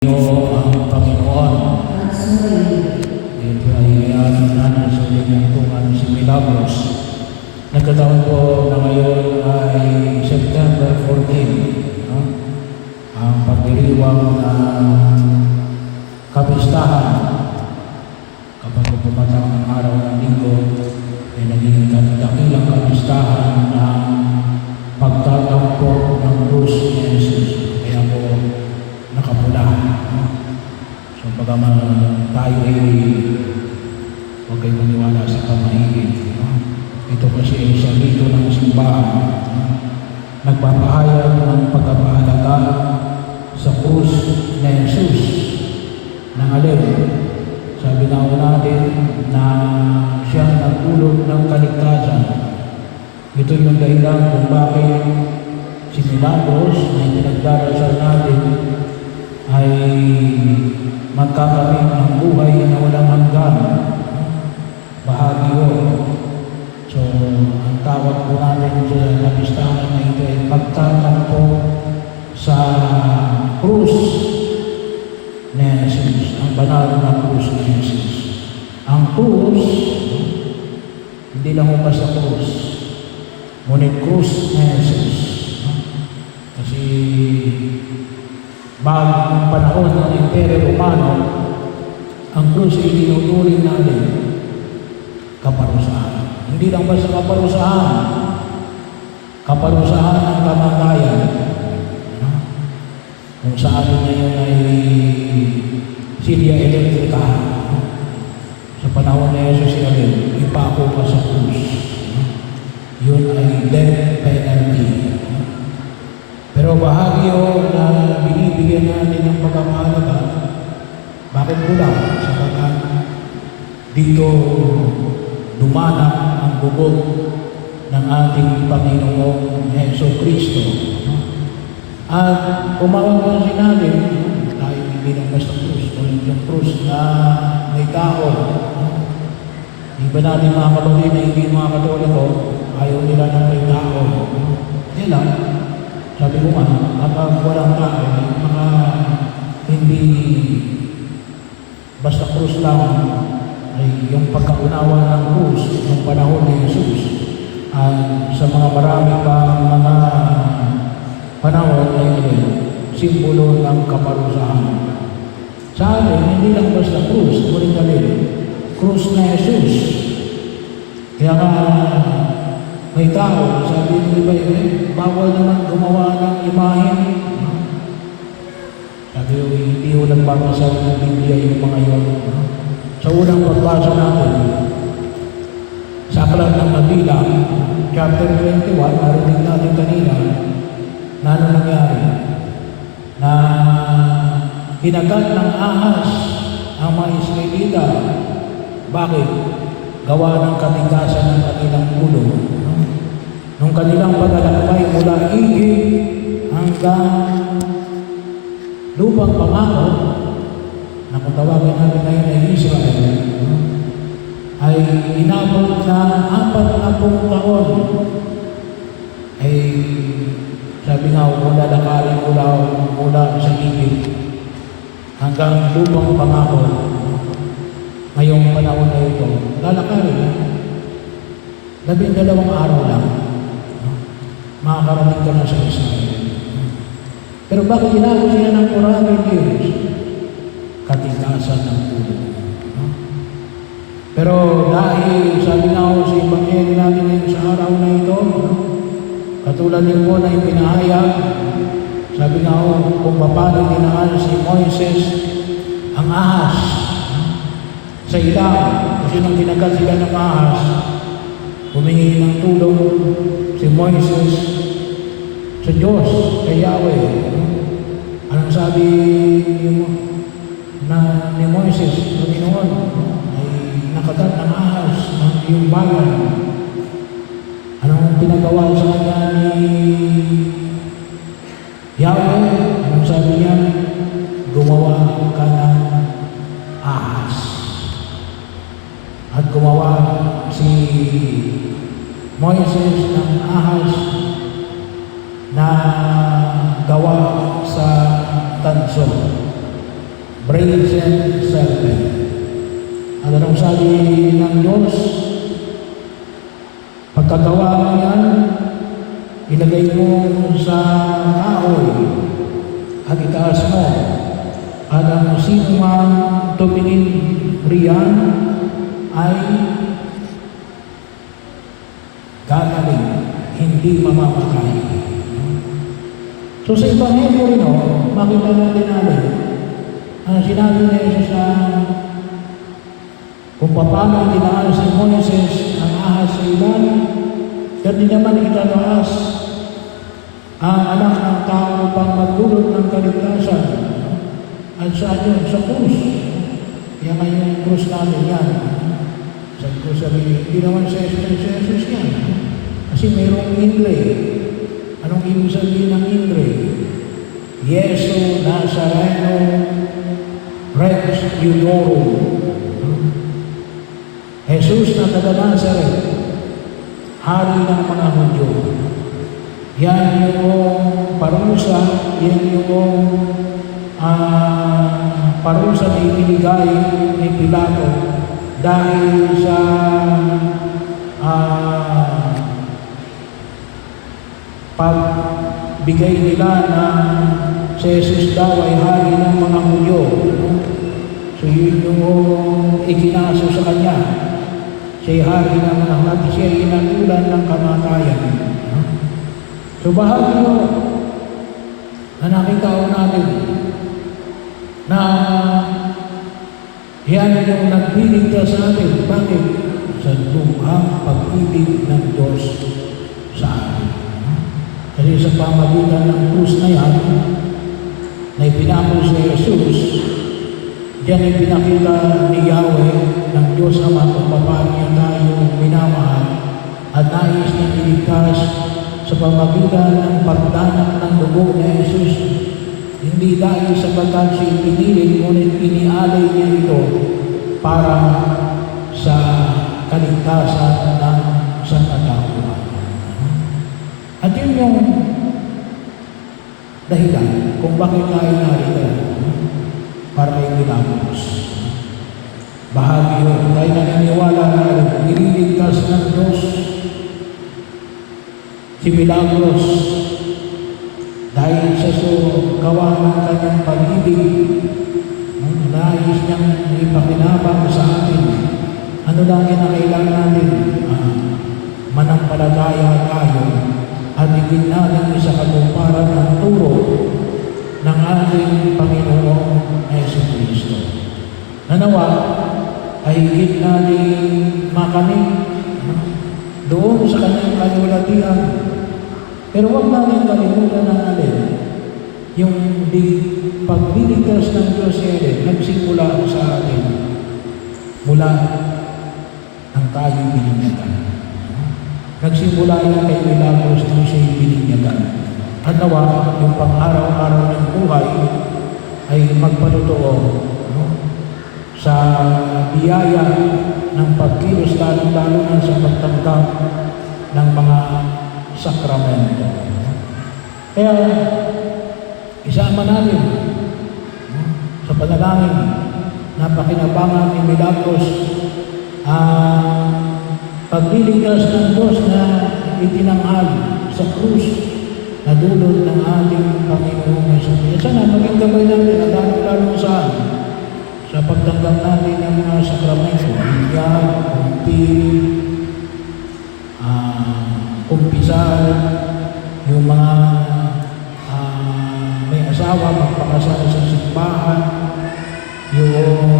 Ang Panginoon. Ito ay ating natin sa ulit kung si Milagros. Nagkataon po na ngayon ay September 14, ang pagdiriwang ng kapistahan. Kapag pumatang ang araw ng linggo, ay naging dakilang kapistahan ng pagtatampo ng krus ni Jesus. Kaya po nakapula. So bagaman tayo ay huwag kayo maniwala sa pamahigit. Ito kasi ay sa rito ng simbahan. Nagpapahayag ng pagpapahalaga sa krus ni Jesus ng alin. Sabi na natin na siyang nagdulot ng kaligtasan. Ito yung dahilan kung bakit si Milagros na pinagdarasal natin ay magkakaroon ng buhay na walang hanggan. Bahagyo. So, ang tawag po natin sa kapistahan na ito ay pagtatampo sa krus ni Jesus. Ang banal na krus ni Jesus. Ang krus, hindi lang upas sa krus. Ngunit krus ni Jesus. Kasi bago ng panahon ng Imperyo Romano, ang krus ay tinuturing natin kaparusahan. Hindi lang basta kaparusahan, kaparusahan ng kamatayan. Kung sa atin ngayon ay silya elektrika, sa panahon na Jesus ay ipako pa sa krus. Yun ay death penalty. Pero bahagyo na binibigyan natin ng pagkakahalaga. Bakit po lang? Sapagkat dito dumanang ang bubog ng ating Panginoong Heso Kristo. At umawawansin natin, tayo hindi ng basta krus, ulit yung krus na may tao. Iba natin mga kapatid na hindi mga Katoliko, ayaw nila ng may tao. Nila, sabi ko nga, kapag walang tao, mga hindi basta krus lang, ay yung pagkaunawa ng krus ng panahon ni Jesus ay sa mga marami pang mga panahon ay simbolo ng kaparusahan. Sa atin, hindi lang basta krus, ngunit alin, krus na Jesus. Kaya nga, may tao, sabi ng iba, bawal naman gumawa ng imahen. Sabi ko, hindi ko nagbabasa ng Biblia yung mga yun. Sa unang pagbasa natin, sa aklat ng Mabilang, chapter 21, narinig natin kanina, na ano nangyari? Na hinagat ng ahas ang mga Israelita. Bakit? Gawa ng katigasan ng kanilang ulo. Nung kanilang paglalakbay mula Egypt hanggang lupang pangako, na kung tawagin natin ngayon ay Israel, ay inabot na 40 taon. Ay sabi nga, kung lalakarin mula sa Egypt hanggang lupang pangako, ngayong panahon na ito, lalakarin na. 12 araw lang, makakarating ka na sa Israel. Pero bakit inabot sila ng 400 years? Katigasan ng ulo. Pero dahil sabi nga ako sa Ebanghelyo natin ngayon sa araw na ito, katulad din po na ipinahayag, sabi nga ako kung paano dinaan si Moises ang ahas sa ilang. Kasi nung kinagat sila ng ahas, humingi ng tulong si Moises sa Diyos, kay Yahweh. Anong sabi na ni Moises, Panginoon, ay nakagat ng ahas ng iyong bayan. Anong pinagawa sa kanya ni Yahweh? Anong sabi niya? Gumawa ka ng ahas. At gumawa si Moises ng ahas na gawa sa tanso. brazen serpent. At anong sabi ng Diyos? Pagkagawa mo yan, ilagay mo sa kahoy at itaas mo. At ang sino man tumingin riyan ay gagaling, hindi mamamatay. So sa Ebanghelyo rin, makita natin sinabi ni Jesus na kung paano itinaas si Moises ang ahas sa ilan, ganun naman itataas ang anak ng tao upang magdulot ng kaligtasan. At sa atin, sa krus. Kaya ngayong krus natin yan. Sa krus sabi, hindi naman sa Jesus yan. Kasi mayroong Ingre. Anong ibig sabihin ng Ingre? Yesu Nazareno Rex Eudorum. Jesus na taga Nazaret, hari ng mga Hudyo. Yan yung parusa, yan yung parusa na ibinigay ni Pilato dahil sa pagbigay nila na si Jesus daw ay hari ng mga Hudyo. So yun yung ikinaso sa kanya. Siya hari ng mga Hudyo, siya inatulan ng kamatayan. So bahagi yun na nakita natin na yan yung nagbiligtas sa atin. Bakit? Sa lubhang pag-ibig ng Diyos sa atin. Kasi sa pamagitan ng krus na yan, na ipinapos ni Jesus, diyan ay pinakita ni Yahweh ng Diyos Ama kung paano niya tayo minamahal at nais niyang iligtas sa pamagitan ng pagdanak ng dugo ni Jesus. Hindi dahil sa pagkat siya ipinilit, ngunit inialay niya ito para sa kaligtasan ng sangkatauhan. At yun yung dahilan kung bakit tayo narito para kayo ginagos. Bahagi yun. Tayo naniniwala na nililigtas ng Diyos si Milagros dahil sa gawa ng kanyang pag-ibig. Nais niyang ipakinabang sa atin. Ano lang kinakailangan natin? Manampalataya tayo at higit natin sa katuparan ng turo ng ating Panginoong Jesucristo. Nanawa ay higit natin makamit doon sa kanyang kalulatian. Pero huwag natin kalimutan ng alin. Yung pagliligtas ng Diyos ay nagsimula sa atin mula nang tayo binigyan. Nagsimula yan kay Milagros nung siya'y binigyan. At nawa, yung pang-araw-araw ng buhay ay magpatotoo sa biyaya ng pagkilos lalo na sa pagtanggap ng mga sakramento. Kaya, isama natin sa panalangin na pakinabangan ni Milagros pagliligtas ng Diyos na itinanghal sa krus na dulot ng ating Panginoong Jesucristo. Sana maging gabay natin at lalo sa pagtanggap natin ng mga sakramento, bigyan, kumpisal, yung mga may asawa, magpakasal sa simbahan, yung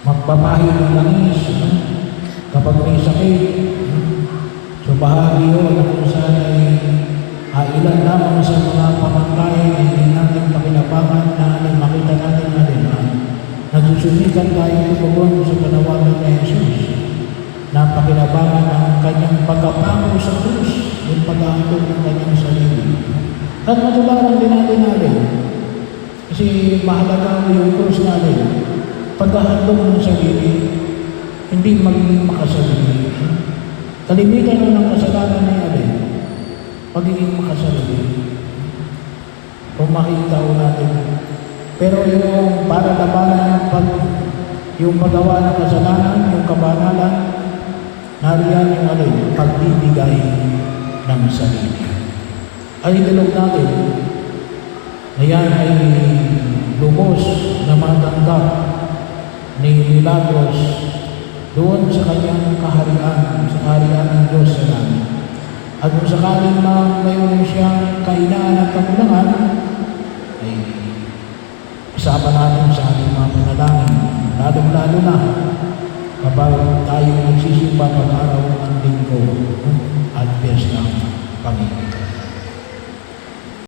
magpapahid ng langis kapag may sakit. So bahagi yun na kung saan ay ilan lamang sa mga pamantayan ay hindi natin pakinabangan na makita natin nagsusumikan tayo tutugon sa panawagan ni Jesus na pakinabangan ang kanyang pagkapako sa krus yung pag-aantog ng kanyang sarili. At matularan din natin kasi mahalaga yung krus natin. Paghahandog ng sarili, hindi maging makasarili. Kalimitan na ng kasalanan ni Alin, pagiging makasarili. Kung makita ko natin. Pero yung para labanan yung paggawa ng kasalanan, yung kabanalan, nariyan yung Alin, pagbibigay ng sarili. Ay dilog natin na yan ay lubos na matanggap ni Milagros doon sa kanyang kaharian, sa kaharian ng Diyos sa langit. At kung sakaling mayroon siyang kahinaan at kakulangan, ay kasama natin sa ating mga panalangin, lalong-lalo na kapag tayo nagsisimba pag-araw ng linggo at piyesta ng Panginoon.